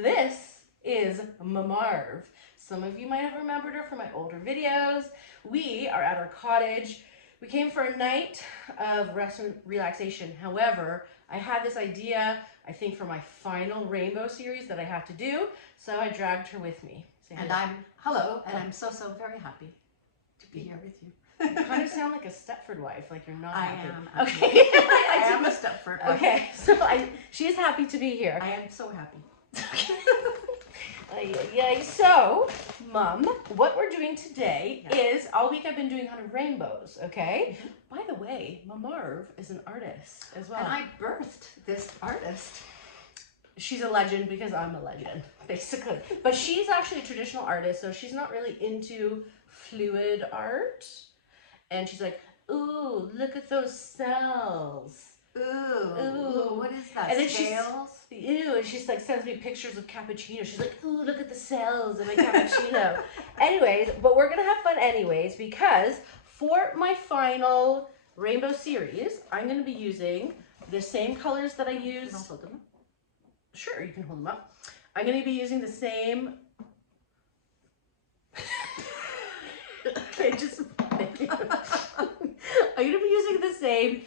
This is Marv. Some of you might have remembered her from my older videos. We are at our cottage. We came for a night of rest and relaxation. However, I had this idea, I think, for my final rainbow series that I have to do, so I dragged her with me. Say hello. I'm so very happy to be here with you. You kind of sound like a Stepford wife, like you're not happy. I am. Okay. I am a Stepford wife. Okay, so she is happy to be here. I am so happy. So, Mom, what we're doing today is, all week I've been doing 100 rainbows, okay? Mm-hmm. By the way, Marv is an artist as well. And I birthed this artist. She's a legend because I'm a legend, basically. But she's actually a traditional artist, so she's not really into fluid art. And she's like, ooh, look at those cells. Ooh, what is that? And then Scales? And she's like sends me pictures of cappuccino. She's like, ooh, look at the cells in my cappuccino. Anyways, but we're gonna have fun anyways, because for my final rainbow series, I'm gonna be using the same colors that I used. Can I hold them up? Sure, you can hold them up. I'm gonna be using the same. Okay, just thank you. I'm gonna be using the same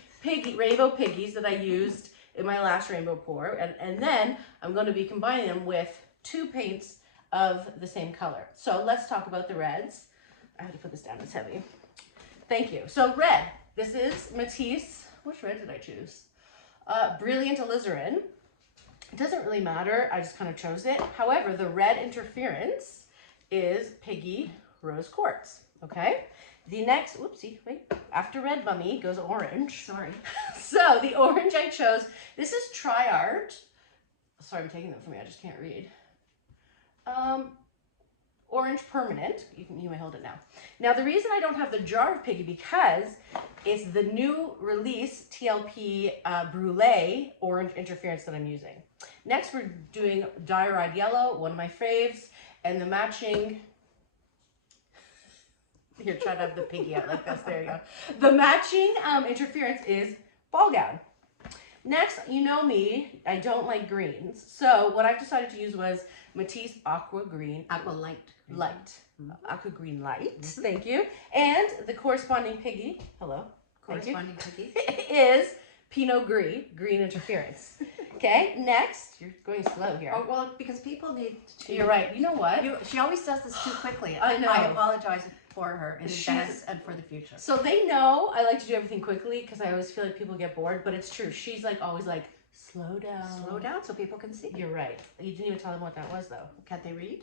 rainbow piggies that I used in my last rainbow pour, and then I'm going to be combining them with 2 paints of the same color. So let's talk about the reds. I have to put this down, it's heavy. Thank you. So red, this is Matisse. Which red did I choose? Brilliant Alizarin. It doesn't really matter, I just kind of chose it. However, the red interference is Piggy Rose Quartz, okay? The next, whoopsie, wait, after red mummy goes orange. Sorry. So the orange I chose, this is Tri-Art. Sorry, I'm taking them from you, I just can't read. Orange Permanent, you may hold it now. Now the reason I don't have the jar of Piggy, because it's the new release TLP Brulee Orange Interference that I'm using. Next we're doing Diorite Yellow, one of my faves, and the matching, here, try to have the piggy out like this. There you go. The matching interference is Ball Gown. Next, you know me, I don't like greens. So what I've decided to use was Matisse Aqua Green. Aqua Light. Aqua Green Light. Mm-hmm. Thank you. And the corresponding piggy, hello. Corresponding piggy. is Pinot Gris, Green Interference. Okay, next, you're going slow here. Oh, well, because people need to... You're right. You know what? She always does this too quickly. I know. I apologize for her in advance and for the future. So they know I like to do everything quickly because I always feel like people get bored, but it's true. She's like always like, slow down. Slow down so people can see. You're right. You didn't even tell them what that was though. Can't they read?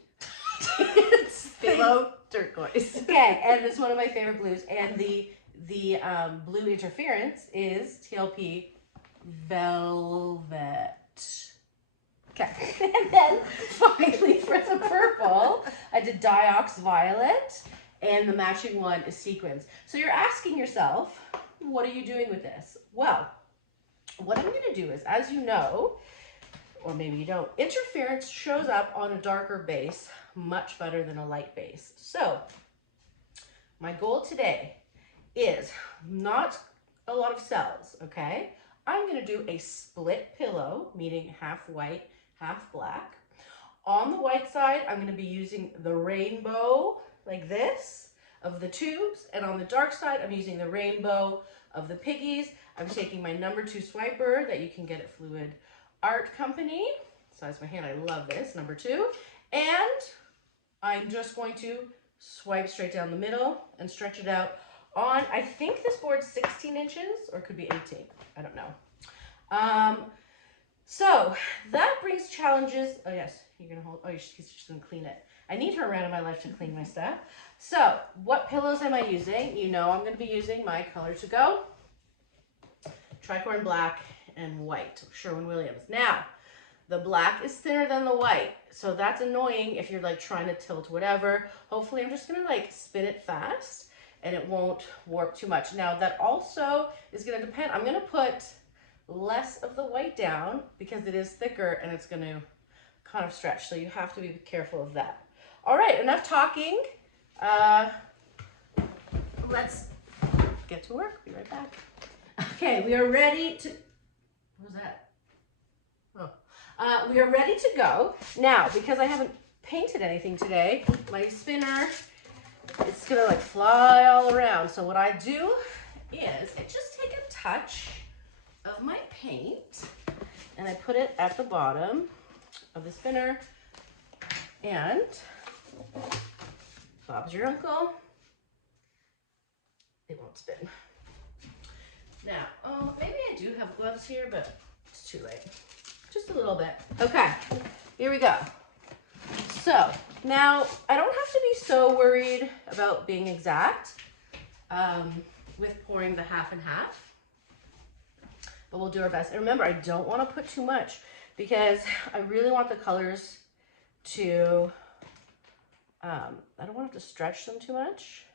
It's below turquoise. Okay, and it's one of my favorite blues. And the blue interference is TLP Velvet. Okay, and then finally for the purple, I did Diox Violet, and the matching one is Sequins. So you're asking yourself, what are you doing with this? Well, what I'm going to do is, as you know, or maybe you don't, interference shows up on a darker base much better than a light base. So my goal today is not a lot of cells, okay? I'm going to do a split pillow, meaning half white, half black. On the white side, I'm going to be using the rainbow like this of the tubes, and on the dark side, I'm using the rainbow of the piggies. I'm taking my number 2 swiper that you can get at Fluid Art Company. Size my hand, I love this, number 2. And I'm just going to swipe straight down the middle and stretch it out on, I think this board's 16 inches, or it could be 18, I don't know. So that brings challenges. Oh yes, you're gonna hold, oh, she's just gonna clean it. I need her around in my life to clean my stuff. So what pillows am I using? You know I'm gonna be using my Color to Go, Tricorn Black, and White, Sherwin-Williams. Now, the black is thinner than the white, so that's annoying if you're like trying to tilt whatever. Hopefully I'm just gonna like spin it fast and it won't warp too much. Now that also is gonna depend. I'm gonna put less of the white down because it is thicker and it's gonna kind of stretch, so you have to be careful of that. All right, enough talking. Let's get to work. Be right back. Okay, we are ready to, what was that? Oh. We are ready to go. Now, because I haven't painted anything today, my spinner, it's gonna like fly all around. So what I do is I just take a touch of my paint and I put it at the bottom of the spinner, and Bob's your uncle. It won't spin. Now, maybe I do have gloves here, but it's too late. Just a little bit. Okay, here we go. So now I don't have to be so worried about being exact with pouring the half and half, but we'll do our best. And remember, I don't want to put too much because I really want the colors to, I don't want it to stretch them too much.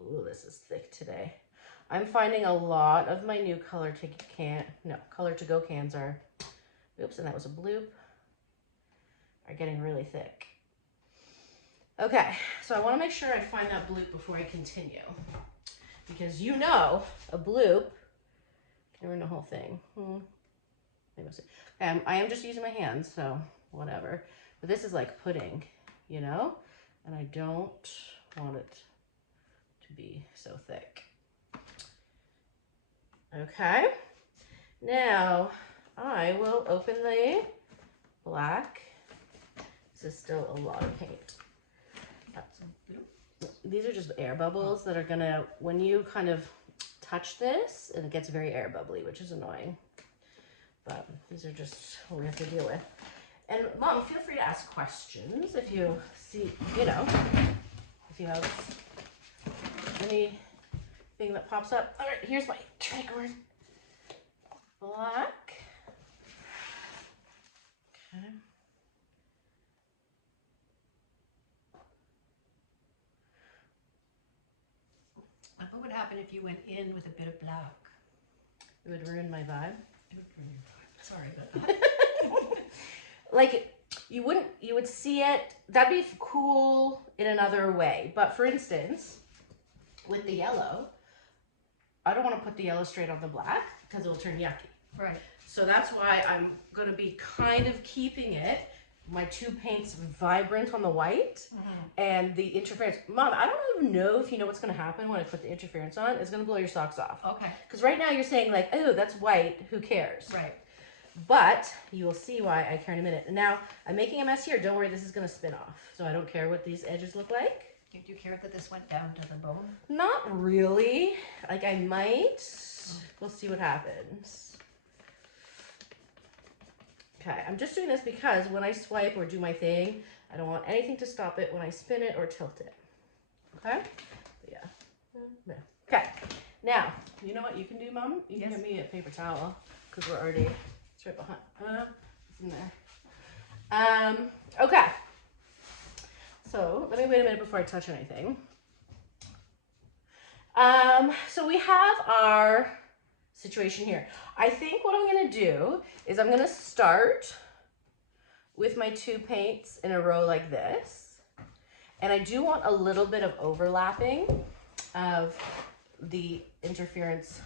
Ooh, this is thick today. I'm finding a lot of my new color to go cans are, oops, and that was a bloop, are getting really thick. Okay, so I want to make sure I find that bloop before I continue, because you know a bloop can ruin the whole thing. Maybe I'll see. I am just using my hands, so whatever. But this is like pudding, you know, and I don't want it to be so thick. Okay, now I will open the black. This is still a lot of paint. These are just air bubbles that are gonna, when you kind of touch this, it gets very air bubbly, which is annoying. But these are just what we have to deal with. And Mom, feel free to ask questions if you see, you know, if you have anything that pops up. All right, here's my tricorn. Black. Okay. What would happen if you went in with a bit of black? It would ruin my vibe. It would ruin your vibe. Sorry about that. Like, you would see it, that'd be cool in another way. But for instance, with the yellow, I don't want to put the yellow straight on the black because it'll turn yucky. Right. So that's why I'm going to be kind of keeping it, my two paints vibrant on the white and the interference. Mom, I don't even know if you know what's going to happen when I put the interference on. It's going to blow your socks off. Okay. Because right now you're saying like, oh, that's white. Who cares? Right. But you will see why I care in a minute. And now I'm making a mess here. Don't worry, this is going to spin off. So I don't care what these edges look like. Do you care that this went down to the bone? Not really. Like I might. We'll see what happens. Okay, I'm just doing this because when I swipe or do my thing, I don't want anything to stop it when I spin it or tilt it. Okay? Yeah. Okay. Now, you know what you can do, Mom? You can give me a paper towel because we're already, it's right behind. It's in there. Okay. So let me wait a minute before I touch anything. So we have our situation here. I think what I'm going to do is I'm going to start with my two paints in a row like this. And I do want a little bit of overlapping of the interference.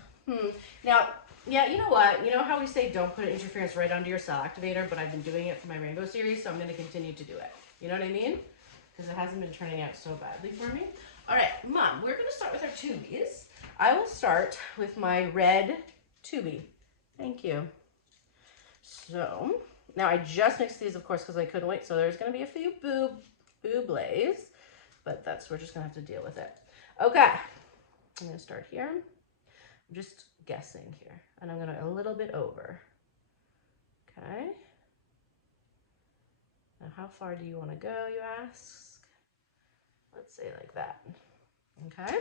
Now, yeah, you know what? You know how we say don't put interference right onto your cell activator, but I've been doing it for my rainbow series, so I'm going to continue to do it. You know what I mean? Because it hasn't been turning out so badly for me. All right, Mom, we're going to start with our tubies. I will start with my red tubie. Thank you. So, now I just mixed these, of course, because I couldn't wait. So there's going to be a few booblés, but we're just going to have to deal with it. Okay, I'm going to start here. I'm just guessing here, and I'm going to a little bit over. Okay. Now, how far do you want to go, you ask? Let's say like that. Okay.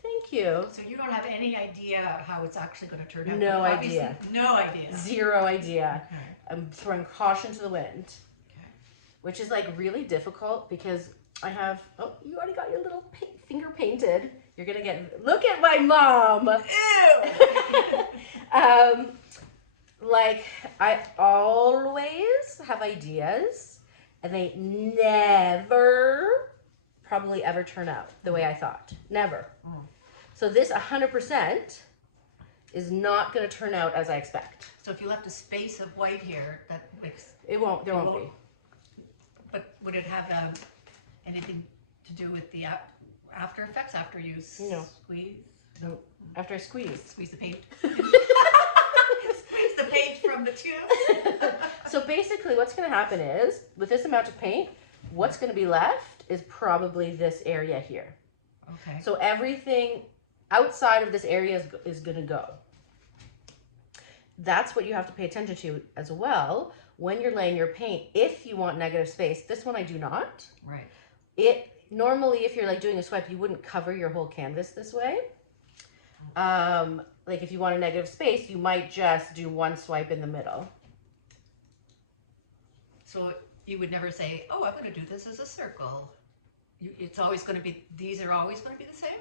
Thank you. So you don't have any idea how it's actually going to turn out? No idea. No idea. Zero idea. Okay. I'm throwing caution to the wind. Okay. Which is like really difficult because I have, oh, you already got your little finger painted. You're going to get, look at my mom. Ew. Like I always have ideas and they never probably ever turn out the way I thought. Never. So this 100% is not going to turn out as I expect. So if you left a space of white here, that makes... There won't be. But would it have anything to do with the after effects after you squeeze? No. After I squeeze. Squeeze the paint. Squeeze the paint from the tube. So basically what's going to happen is, with this amount of paint, what's going to be left is probably this area here. Okay. So everything outside of this area is going to go. That's what you have to pay attention to as well when you're laying your paint. If you want negative space, this one I do not. Right. Normally, if you're like doing a swipe, you wouldn't cover your whole canvas this way. Like if you want a negative space, you might just do one swipe in the middle. So you would never say, oh, I'm going to do this as a circle. It's always going to be, these are always going to be the same?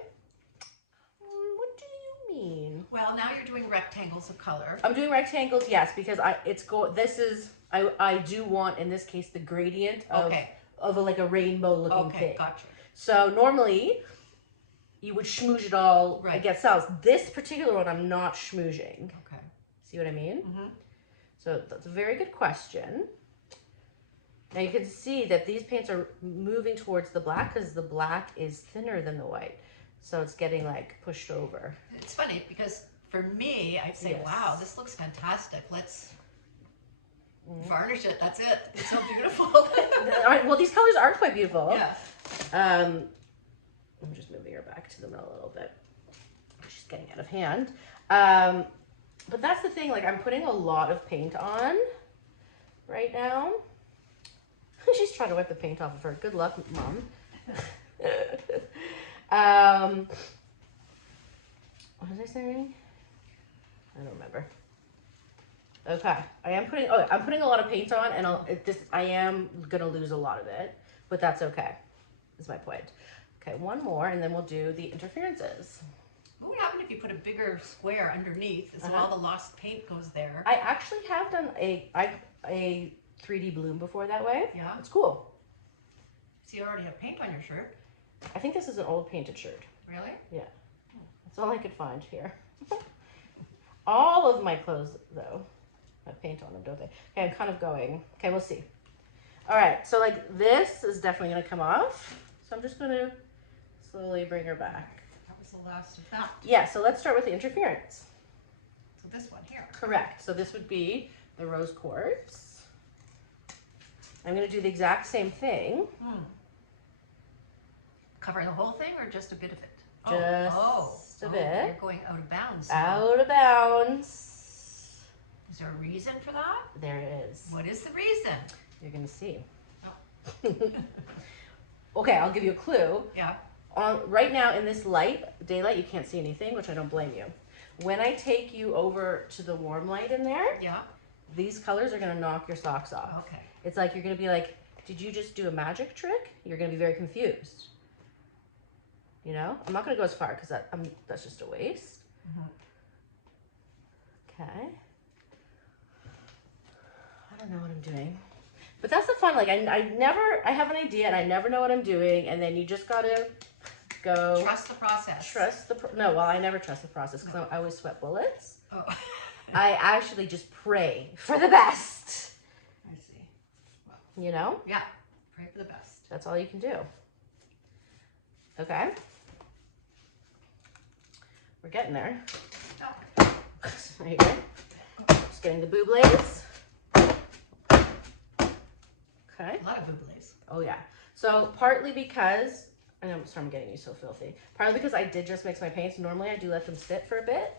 What do you mean? Well, now you're doing rectangles of color. I'm doing rectangles, yes, because I do want, in this case, the gradient of like a rainbow looking thing. Okay, gotcha. So normally you would schmooze it all against cells. This particular one, I'm not schmoozing. Okay. See what I mean? Mm-hmm. So that's a very good question. Now you can see that these paints are moving towards the black because the black is thinner than the white. So it's getting like pushed over. It's funny because for me, I'd say, wow, this looks fantastic. Let's varnish it. That's it. It's so beautiful. All right, well, these colors are quite beautiful. Yeah. I'm just moving her back to the middle a little bit. She's getting out of hand. But that's the thing, like I'm putting a lot of paint on right now. She's trying to wipe the paint off of her. Good luck, Mom. What was I saying? I don't remember. Okay, I'm putting a lot of paint on, and I am gonna lose a lot of it, but that's okay. Is my point. Okay, one more, and then we'll do the interferences. What would happen if you put a bigger square underneath, so all the lost paint goes there? I actually have done a 3D bloom before that way. Yeah. It's cool. So you already have paint on your shirt. I think this is an old painted shirt. Really? Yeah. That's all I could find here. All of my clothes, though, have paint on them, don't they? Okay, I'm kind of going. Okay, we'll see. All right, so like this is definitely going to come off. So I'm just going to slowly bring her back. That was the last of that. Yeah, so let's start with the interference. So this one here. Correct. So this would be the rose quartz. I'm going to do the exact same thing. Covering the whole thing or just a bit of it? Just a bit. You're going out of bounds. Out of bounds. Is there a reason for that? There is. What is the reason? You're going to see. Oh. Okay, I'll give you a clue. Yeah. Right now in this daylight, you can't see anything, which I don't blame you. When I take you over to the warm light in there, these colors are going to knock your socks off. Okay. It's like you're going to be like, did you just do a magic trick? You're going to be very confused. You know? I'm not going to go as far because that's just a waste. Okay. I don't know what I'm doing. But that's the fun. Like, I have an idea and I never know what I'm doing. And then you just got to go. Trust the process. No, well, I never trust the process because I always sweat bullets. Oh. I actually just pray for the best. I see. Well, you know? Yeah. Pray for the best. That's all you can do. Okay. We're getting there. Oh. There you go. Just getting the boublés. Okay. A lot of boublés. Oh yeah. So partly because, and I'm sorry I'm getting you so filthy. Partly because I did just mix my paints. Normally I do let them sit for a bit,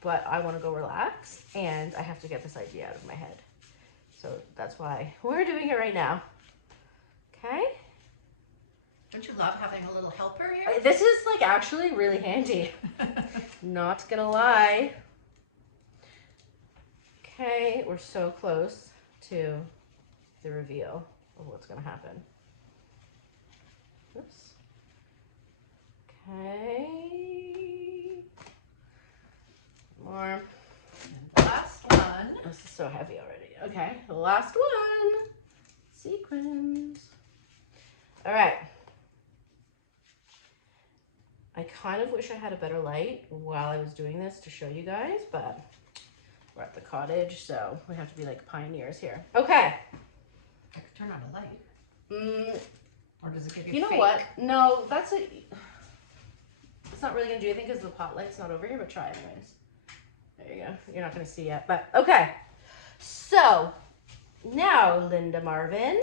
but I want to go relax and I have to get this idea out of my head. So that's why we're doing it right now. Okay. Don't you love having a little helper here? This is like actually really handy. Not gonna lie. Okay, we're so close to the reveal of what's gonna happen. Oops. Okay. More. And the last one. This is so heavy already. Okay, the last one. Sequins. All right. I kind of wish I had a better light while I was doing this to show you guys, but we're at the cottage, so we have to be like pioneers here. Okay. I could turn on a light. Or does it give you You know fake? what? No, that's a... It's not really going to do anything because the pot light's not over here, but try anyways. There you go. You're not going to see yet, but okay. So, now, Linda Marvin,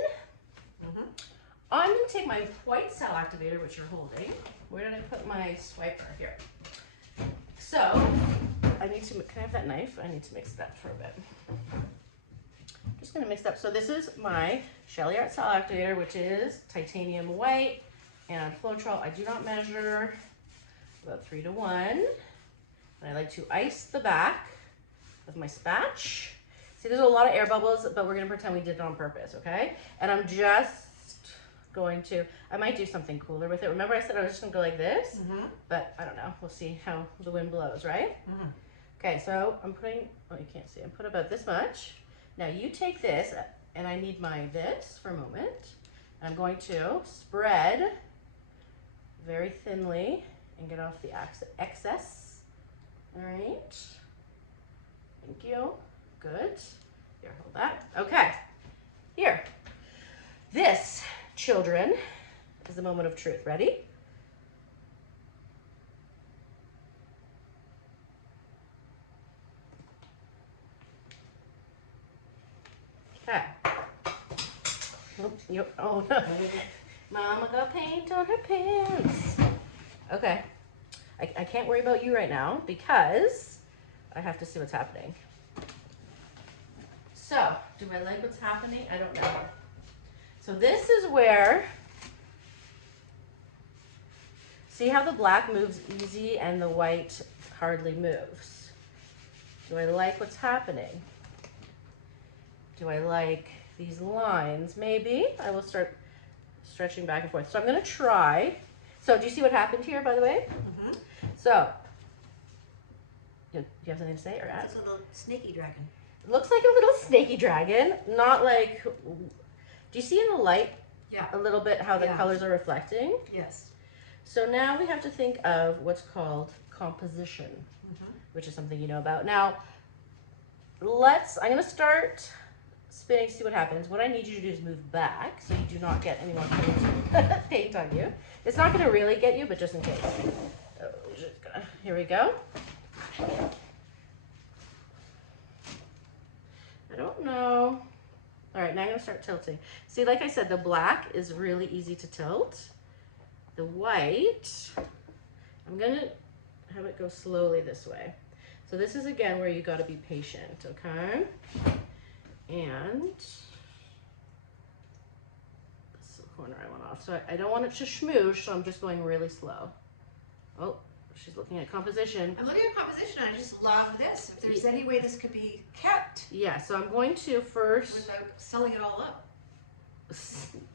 I'm going to take my white cell activator, which you're holding. Where did I put my swiper? Here. So, I need to... Can I have that knife? I need to mix that for a bit. Just going to mix it up. So this is my Shelly Art Cell Activator, which is titanium white and Floetrol. I do not measure, about 3 to 1. And I like to ice the back with my spatch. See, there's a lot of air bubbles, but we're going to pretend we did it on purpose, okay? And I'm just going to, I might do something cooler with it. Remember I said I was just going to go like this? But I don't know. We'll see how the wind blows, right? Okay, so I'm putting, oh, you can't see. I'm putting about this much. Now you take this, and I need my this for a moment. I'm going to spread very thinly and get off the excess. All right. Thank you. Good. Here, hold that. Okay. Here. This, children, is the moment of truth. Ready? Okay. Oh no. Mama got paint on her pants. Okay. I can't worry about you right now because I have to see what's happening. So, do I like what's happening? I don't know. So this is where, see how the black moves easy and the white hardly moves? Do I like what's happening? Do I like these lines? Maybe. I will start stretching back and forth. So I'm going to try. So do you see what happened here, by the way? So, do you have something to say or add? It's a little snaky dragon. It looks like a little snaky dragon. Not like, do you see in the light a little bit how the colors are reflecting? Yes. So now we have to think of what's called composition, which is something you know about. Now, I'm going to start spinning, see what happens. What I need you to do is move back so you do not get any more paint on you. It's not going to really get you, but just in case. Oh, just gonna, here we go. I don't know. All right, now I'm going to start tilting. See, like I said, the black is really easy to tilt. The white, I'm going to have it go slowly this way. So this is, again, where you got to be patient, okay? And this is the corner I want off. So I don't want it to smoosh, so I'm just going really slow. Oh, she's looking at composition. I'm looking at composition, and I just love this. If there's any way this could be kept. Yeah, so I'm going to first... Without selling it all up.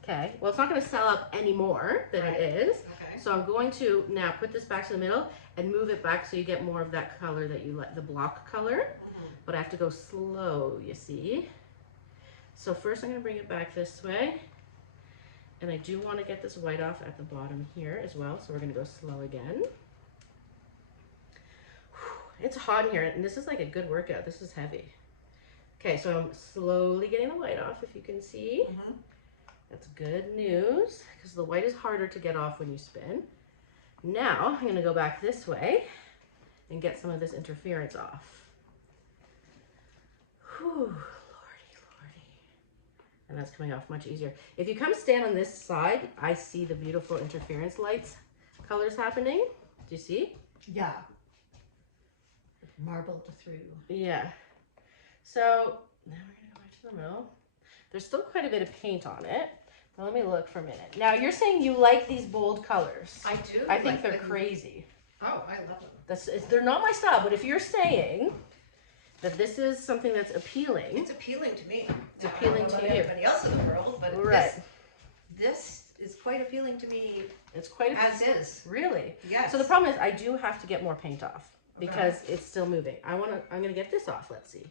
Okay, well, it's not going to sell up any more than it is. Okay. So I'm going to now put this back to the middle and move it back so you get more of that color that you like, the block color. But I have to go slow, you see. So first I'm going to bring it back this way. And I do want to get this white off at the bottom here as well. So we're going to go slow again. It's hot in here, and this is like a good workout. This is heavy. Okay, so I'm slowly getting the white off, if you can see. That's good news, because the white is harder to get off when you spin. Now, I'm going to go back this way and get some of this interference off. Whew, lordy, lordy. And that's coming off much easier. If you come stand on this side, I see the beautiful interference lights colors happening. Do you see? Yeah. Marbled through. Yeah. So now we're going to go back to the middle. There's still quite a bit of paint on it. Now let me look for a minute. Now you're saying you like these bold colors. I do. I think they're crazy. Oh, I love them. They're not my style, but if you're saying that this is something that's appealing. It's appealing to me. It's appealing to you. Everybody else in the world, but right. This is quite appealing to me. It's quite as is. Really? Yes. So the problem is I do have to get more paint off because it's still moving. I'm going to get this off. Let's see.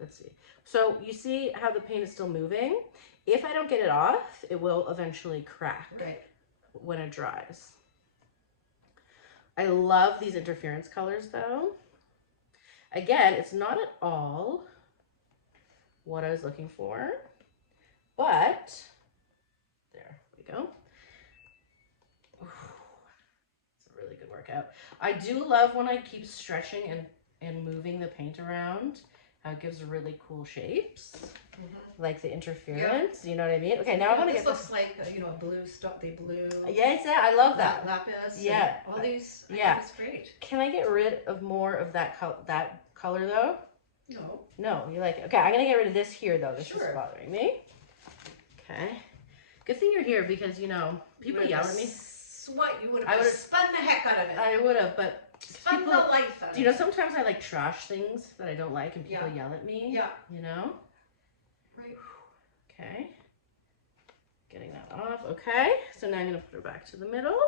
Let's see. So you see how the paint is still moving? If I don't get it off, it will eventually crack when it dries. I love these interference colors though. Again, it's not at all what I was looking for, but there we go. It's a really good workout. I do love when I keep stretching and moving the paint around, how it gives really cool shapes. Like the interference, you know what I mean? Okay, now I want to get this. Looks like you know, a blue stuff. The blue. Yes, yeah, I love that. Lapis. Yeah, all these. Yeah, it's great. Can I get rid of more of that color though? No. No, you like it. Okay, I'm gonna get rid of this here though. This is Sure. bothering me. Okay. Good thing you're here because you know people yell at me. What you would have spun the heck out of it. I would have, but spun the life out of it. You know, sometimes I like trash things that I don't like, and people yell at me. Yeah. You know. Right. Okay. Getting that off. Okay. So now I'm gonna put her back to the middle.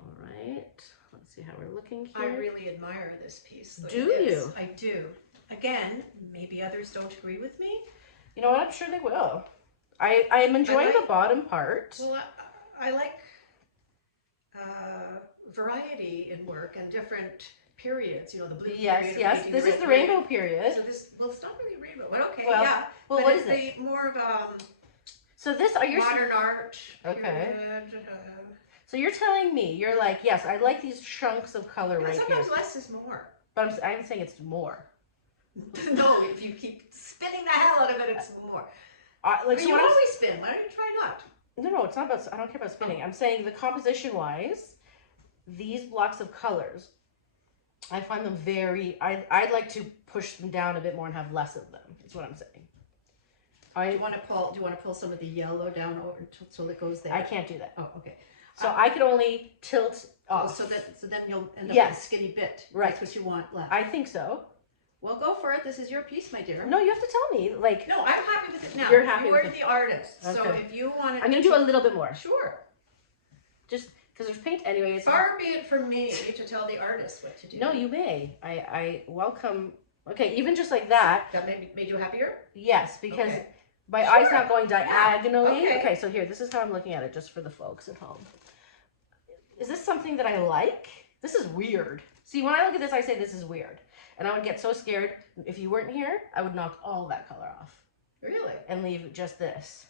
All right. Let's see how we're looking here. I really admire this piece. Do you? I do. Again, maybe others don't agree with me. You know what? I'm sure they will. I am enjoying the bottom part. Well, I like variety in work and different periods. You know, the blue period. Yes. This is the rainbow period. So this, well, it's not really rainbow, but okay, well, yeah. Well, but what it's is it? More of So this are your modern art. Okay. Period, So you're telling me you're like, yes, I like these chunks of color right here. Sometimes less is more. But I'm saying it's more. No, if you keep spinning the hell out of it, it's more. Like, so you always spin. Why don't you try not? No, it's not about. I don't care about spinning. I'm saying the composition wise, these blocks of colors, I find them very. I'd like to push them down a bit more and have less of them. Is what I'm saying. Do you want to pull some of the yellow down over so it goes there? I can't do that. Oh, okay. So I could only tilt off. So then you'll end up with a skinny bit. Right. That's what you want left. I think so. Well, go for it. This is your piece, my dear. No, you have to tell me. Like. No, I'm happy with it now. You're happy with it. You're the artist. Okay. So if you want to. I'm going to do a little bit more. Sure. Just because there's paint anyway. Far be it from me to tell the artist what to do. No, you may. I welcome. Okay, even just like that. That made you happier? Yes, because my eye's not going diagonally. Yeah. Okay, so here, this is how I'm looking at it just for the folks at home. Is this something that I like? This is weird. See, when I look at this, I say this is weird. And I would get so scared. If you weren't here, I would knock all that color off. Really? And leave just this.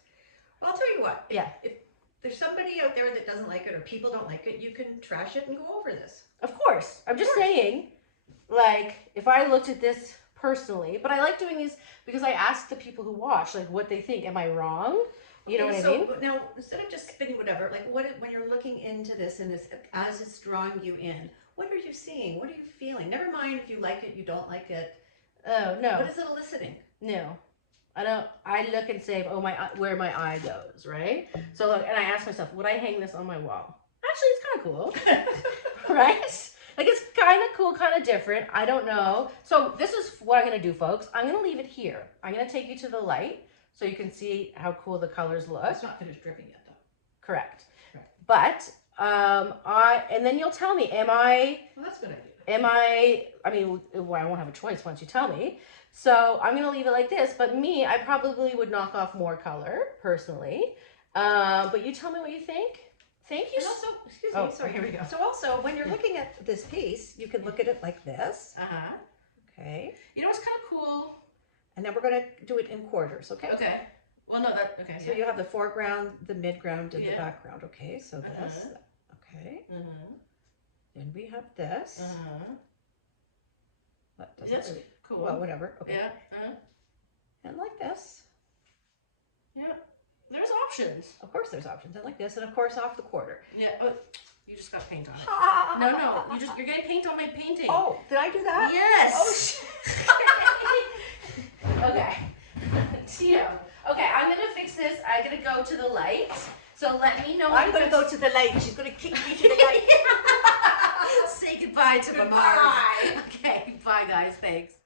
Well, I'll tell you what. If there's somebody out there that doesn't like it or people don't like it, you can trash it and go over this. Of course. I'm just saying, like, if I looked at this personally, but I like doing these because I ask the people who watch, like, what they think. Am I wrong? You know what I mean? Now, instead of just spinning whatever, like, when you're looking into this and as it's drawing you in, what are you seeing? What are you feeling? Never mind if you like it, you don't like it. Oh, no. What is it eliciting? No. I don't. I look and say, oh, where my eye goes, right? So look, and I ask myself, would I hang this on my wall? Actually, it's kind of cool, right? Like, it's kind of cool, kind of different. I don't know. So this is what I'm going to do, folks. I'm going to leave it here. I'm going to take you to the light so you can see how cool the colors look. It's not finished dripping yet, though. Correct. But, and then you'll tell me, am I... Well, that's a good idea. I mean, well, I won't have a choice once you tell me. So I'm going to leave it like this. But me, I probably would knock off more color, personally. But you tell me what you think. Thank you. And also, excuse me, sorry. Here we go. So also, when you're looking at this piece, you can look at it like this. Uh-huh. Okay. You know what's kind of cool? And then we're going to do it in quarters, okay? Okay. Well, no, okay. So you have the foreground, the midground, and the background. Okay, so this. Okay. Then we have this. That doesn't really, cool. Well, whatever. Okay. Yeah. And like this. Yeah. There's options. Of course there's options. And like this. And of course off the quarter. Yeah. Oh, you just got paint on it. No. You're getting paint on my painting. Oh, did I do that? Yes. Oh, okay. Tio. Okay, I'm going to fix this. I'm going to go to the light. So let me know. I'm going to go to the light. She's going to kick me to the light. Say goodbye to my mom. Bye. Okay, bye guys. Thanks.